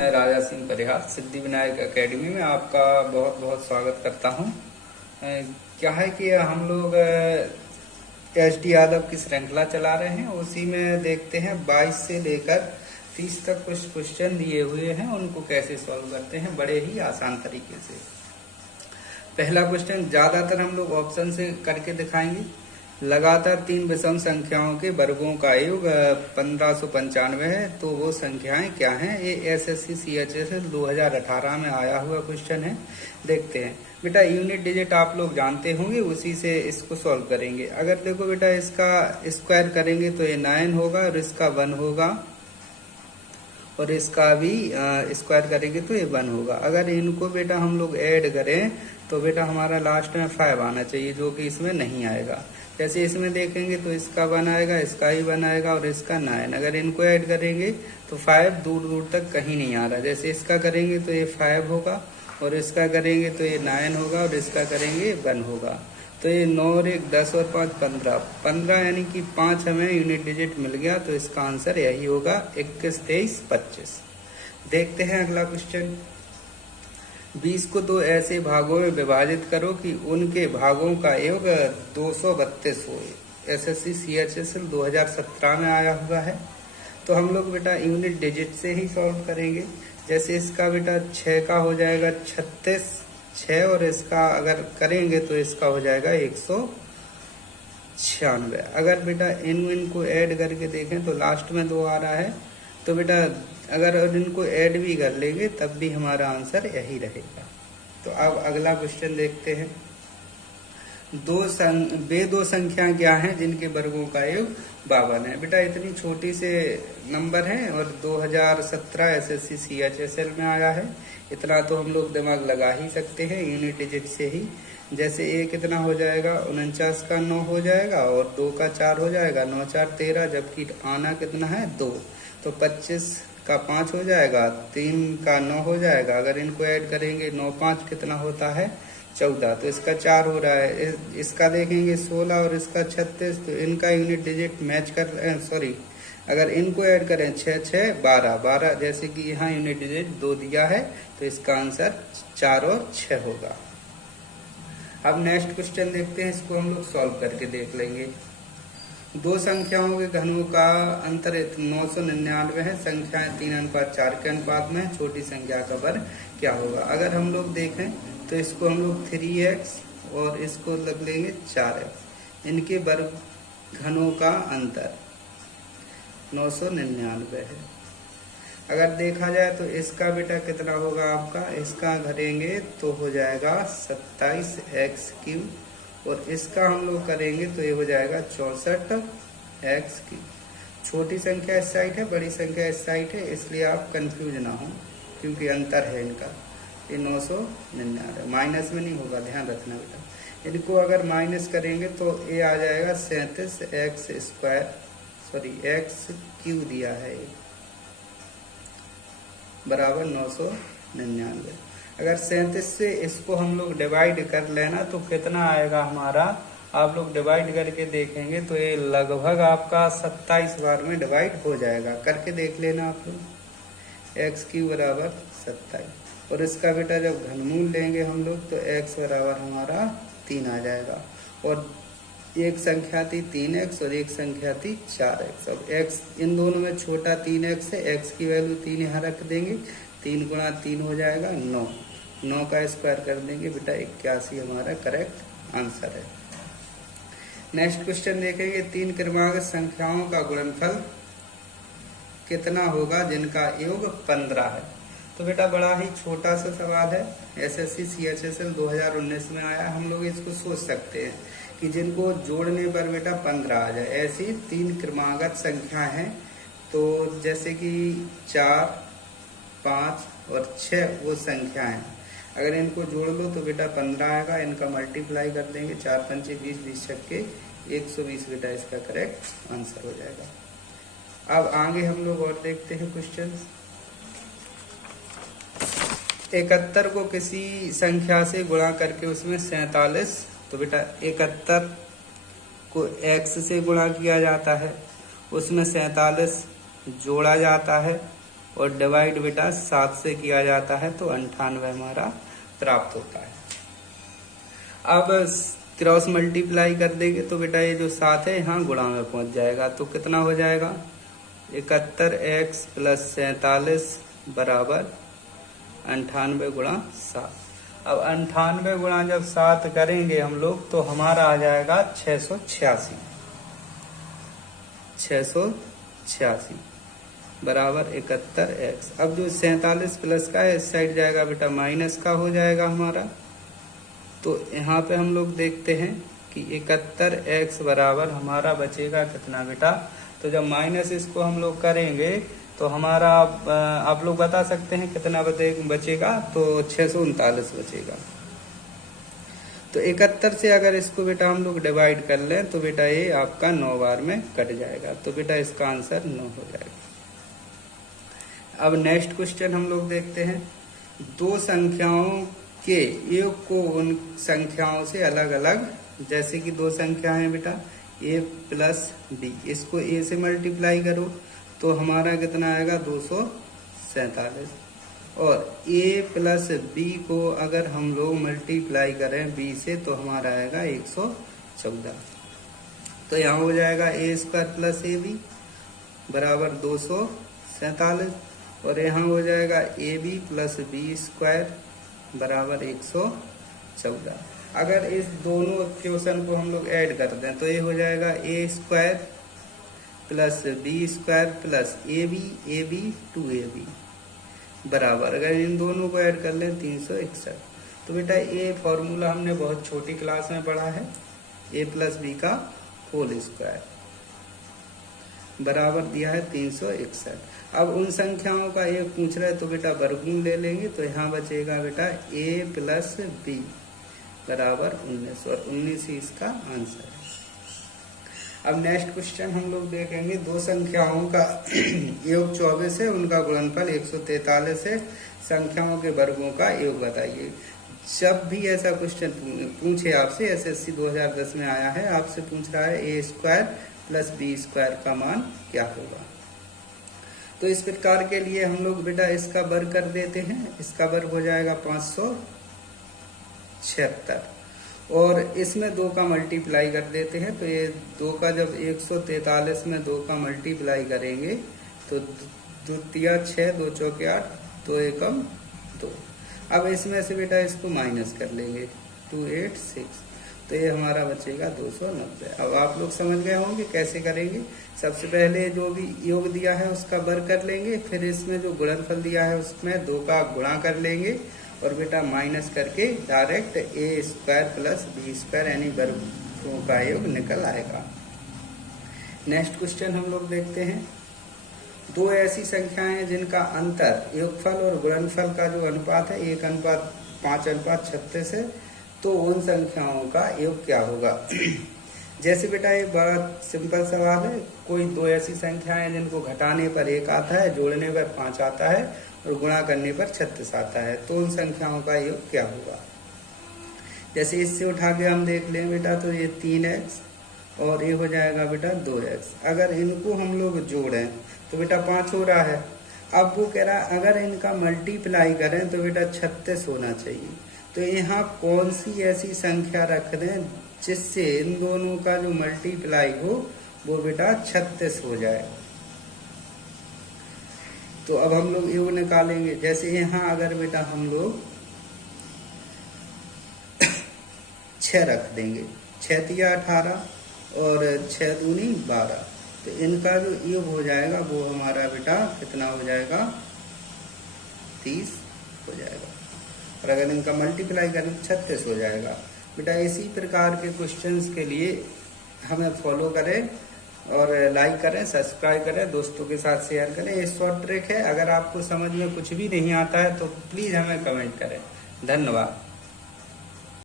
मैं राजा सिंह परिहार सिद्धि विनायक एकेडमी में आपका बहुत बहुत स्वागत करता हूं। क्या है कि हम लोग एस.डी. यादव की श्रृंखला चला रहे हैं। उसी में देखते हैं 22 से लेकर 30 तक कुछ क्वेश्चन दिए हुए हैं, उनको कैसे सॉल्व करते हैं बड़े ही आसान तरीके से। पहला क्वेश्चन ज्यादातर हम लोग ऑप्शन से करके दिखाएंगे। लगातार 3 विषम संख्याओं के वर्गों का योग 1595 है, तो वो संख्याएं क्या हैं? ये एसएससी सीएचएसएल 2018 में आया हुआ क्वेश्चन है। देखते हैं बेटा, यूनिट डिजिट आप लोग जानते होंगे, उसी से इसको सॉल्व करेंगे। अगर देखो बेटा, इसका स्क्वायर करेंगे तो ये 9 होगा और इसका 1 होगा, और इसका भी स्क्वायर करेंगे तो ये 1 होगा। अगर इनको बेटा हम लोग ऐड करें तो बेटा हमारा लास्ट में 5 आना चाहिए, जो कि इसमें नहीं आएगा। जैसे इसमें देखेंगे तो इसका 1 आएगा, इसका ही 1 आएगा और इसका 9। अगर इनको ऐड करेंगे तो 5 दूर दूर तक कहीं नहीं आ रहा। जैसे इसका करेंगे तो ये 5 होगा, और इसका करेंगे तो ये 9 होगा, और इसका करेंगे 1 होगा। तो ये 9 और 1 10 और 5 15, 15 यानी कि 5 हमें यूनिट डिजिट मिल गया। तो इसका आंसर यही होगा 21 23 25। देखते हैं अगला क्वेश्चन। 20 को 2 ऐसे भागों में विभाजित करो कि उनके भागों का योग 232 हो। एसएससी सीएचएसएल 2017 में आया हुआ है। तो हम लोग बेटा यूनिट डिजिट से ही सॉल्व करेंगे। जैसे इसका बेटा 6 का हो जाएगा 36 6, और इसका अगर करेंगे तो इसका हो जाएगा 196। अगर बेटा इनको ऐड करके देखें तो लास्ट में 2 आ रहा है। तो बेटा अगर इनको ऐड भी कर लेंगे तब भी हमारा आंसर यही रहेगा। तो अब अगला क्वेश्चन देखते हैं। वे दो संख्या क्या हैं जिनके वर्गों का योग 52 है? बेटा इतनी छोटी से नंबर है और 2017 एसएससी सीएचएसएल में आया है। इतना तो हम लोग दिमाग लगा ही सकते हैं यूनिट डिजिट से ही। जैसे ए कितना हो जाएगा, 49 का 9 हो जाएगा, और 2 का 4 हो जाएगा, 9 4 13, जबकि आना कितना है 2। तो 25 का 5 हो जाएगा, 3 का 9 हो जाएगा। अगर इनको ऐड करेंगे 9 5 कितना होता है 14, तो इसका 4 हो रहा है। इसका देखेंगे 16 और इसका 36, तो इनका यूनिट डिजिट मैच कर सॉरी, अगर इनको ऐड करें 6 6 12 12, जैसे कि यहाँ यूनिट डिजिट 2 दिया है, तो इसका आंसर 4 और 6 होगा। अब नेक्स्ट क्वेश्चन देखते हैं, इसको हम लोग सॉल्व करके देख लेंगे। 2 संख्याओं के घनों का अंतर 999 है। संख्याएं 3:4 के अनुपात में, छोटी संख्या का वर्ग क्या होगा? अगर हम लोग देखें तो इसको हम लोग 3x और इसको लग लेंगे 4x। इनके वर्ग घनों का अंतर 999 है। अगर देखा जाए तो इसका बेटा कितना होगा आपका, इसका करेंगे तो हो जाएगा 27x3, और इसका हम लोग करेंगे तो ये हो जाएगा 64x3। छोटी संख्या इस साइड है, बड़ी संख्या इस साइड है, इसलिए आप कंफ्यूज ना हो, क्योंकि अंतर है इनका। ये 999 माइनस में नहीं होगा, ध्यान रखना बेटा। इनको अगर माइनस करेंगे तो ये आ जाएगा 37x², सॉरी x³ दिया है ये, बराबर 999। अगर 37 से इसको हम लोग डिवाइड कर लेना तो कितना आएगा हमारा, आप लोग डिवाइड करके देखेंगे तो ये लगभग आपका 27 बार में डिवाइड हो जाएगा। करके देख लेना आप लोग। x³ बराबर 27, और इसका बेटा जब घनमूल लेंगे हम लोग तो x बराबर हमारा 3 आ जाएगा, और एक संख्या थी 3x और एक संख्या थी 4x। अब x इन दोनों में छोटा 3x है, x की वैल्यू 3 यहाँ रख देंगे, 3 गुणा 3 हो जाएगा 9, 9 का स्क्वायर कर देंगे बेटा 81 हमारा करेक्ट आंसर है। नेक्स्ट क्वेश्चन देखेंगे। 3 क्रमांक संख्याओं का गुणनफल कितना होगा जिनका योग 15 है? तो बेटा बड़ा ही छोटा सा सवाल है, एसएससी सीएचएसएल 2019 में आया। हम लोग इसको सोच सकते हैं कि जिनको जोड़ने पर बेटा 15 आ जाए, ऐसी 3 क्रमागत संख्या है। तो जैसे कि 4 5 और 6 वो संख्या है, अगर इनको जोड़ लो तो बेटा 15 आएगा। इनका मल्टीप्लाई कर देंगे, 4 5 20 20 छक्के 120 बेटा इसका करेक्ट आंसर हो जाएगा। अब आगे हम लोग और देखते हैं क्वेश्चन। 71 को किसी संख्या से गुणा करके उसमें 47, तो बेटा 71 को x से गुणा किया जाता है, उसमें 47 जोड़ा जाता है, और डिवाइड बेटा 7 से किया जाता है तो 98 हमारा प्राप्त होता है। अब क्रॉस मल्टीप्लाई कर देंगे तो बेटा ये जो 7 है यहाँ गुणा में पहुंच जाएगा, तो कितना हो जाएगा 71x + 47 बराबर 98 गुणा 7। अब 98 गुणा जब 7 करेंगे हम लोग तो हमारा आ जाएगा 686 बराबर 71x। अब जो 47 प्लस का है इस साइड जाएगा बेटा माइनस का हो जाएगा हमारा, तो यहाँ पे हम लोग देखते हैं कि 71x बराबर हमारा बचेगा कितना बेटा, तो जब माइनस इसको हम लोग करेंगे तो हमारा आप लोग बता सकते हैं कितना बचेगा, तो 639 बचेगा। तो 71 से अगर इसको बेटा हम लोग डिवाइड कर लें तो बेटा ये आपका 9 बार में कट जाएगा, तो बेटा इसका आंसर 9 हो जाएगा। अब नेक्स्ट क्वेश्चन हम लोग देखते हैं, दो संख्याओं के योग को उन संख्याओं से अलग अलग, जैसे कि दो संख्या है बेटा a + b, इसको a से मल्टीप्लाई करो तो हमारा कितना आएगा 247, और a + b को अगर हम लोग मल्टीप्लाई करें b से तो हमारा आएगा 114। तो यहाँ हो जाएगा a² + ab बराबर 247, और यहाँ हो जाएगा ab + b² बराबर 114। अगर इस दोनों इक्वेशन को हम लोग ऐड कर दें तो ये हो जाएगा a² + b² + ab 2ab बराबर, अगर इन दोनों को ऐड कर लें 361। तो बेटा ये फॉर्मूला हमने बहुत छोटी क्लास में पढ़ा है, a + b का होल स्क्वायर बराबर दिया है 361। अब उन संख्याओं का एक पूछ रहा है तो बेटा वर्गमूल ले लेंगे, तो यहाँ बचेगा बेटा a + b बराबर 19, और 19 ही इसका आंसर है। अब नेक्स्ट क्वेश्चन हम लोग देखेंगे, दो संख्याओं का योग 24 है, उनका गुणनफल 143 है, संख्याओं के वर्गों का योग बताइए। जब भी ऐसा क्वेश्चन पूछे आपसे, एसएससी 2010 में आया है, आपसे पूछ रहा है a² + b² का मान क्या होगा। तो इस प्रकार के लिए हम लोग बेटा इसका वर्ग कर देते हैं, इसका वर्ग हो जाएगा 576, और इसमें 2 का मल्टीप्लाई कर देते हैं, तो ये 2 का जब 143 में 2 का मल्टीप्लाई करेंगे तो 2 × 6 2 × 8 2 × 2। अब इसमें से बेटा इसको माइनस कर लेंगे 286, तो ये हमारा बचेगा 290। अब आप लोग समझ गए होंगे कैसे करेंगे। सबसे पहले जो भी योग दिया है उसका वर्ग कर लेंगे, फिर इसमें जो गुणनफल दिया है उसमें 2 का गुणा कर लेंगे, और बेटा माइनस करके डायरेक्ट a² + b² यानी वर्गों का योग निकल आएगा। नेक्स्ट क्वेश्चन हम लोग देखते हैं, दो ऐसी संख्याएं हैं जिनका अंतर योगफल और गुणनफल का जो अनुपात है 1:5:36 है, तो उन संख्याओं का योग क्या होगा। जैसे बेटा ये बड़ा सिंपल सवाल है, कोई दो ऐसी संख्याएं हैं जिनको घटाने पर 1 आता है, जोड़ने पर 5 आता है और गुणा करने पर 36 आता है, तो उन संख्याओं का योग क्या होगा। जैसे इससे उठा के हम देख लें बेटा, तो ये 3x और ये हो जाएगा बेटा 2x। अगर इनको हम लोग जोड़ें तो बेटा 5 हो रहा है। अब वो कह रहा है अगर इनका मल्टीप्लाई करें तो बेटा 36 होना चाहिए। तो यहाँ कौन सी ऐसी संख्या रख दें जिससे इन दोनों का जो मल्टीप्लाई हो वो बेटा 36 हो जाए। तो अब हम लोग योग निकालेंगे। जैसे यहाँ अगर बेटा हम लोग 6 रख देंगे, 6 × 18 और 6 दूनी 12, तो इनका जो योग हो जाएगा वो हमारा बेटा कितना हो जाएगा 30 हो जाएगा, और अगर इनका मल्टीप्लाई करें तो 36 हो जाएगा। बेटा इसी प्रकार के क्वेश्चंस के लिए हमें फॉलो करें और लाइक करें, सब्सक्राइब करें, दोस्तों के साथ शेयर करें। ये शॉर्ट ट्रिक है, अगर आपको समझ में कुछ भी नहीं आता है तो प्लीज़ हमें कमेंट करें। धन्यवाद।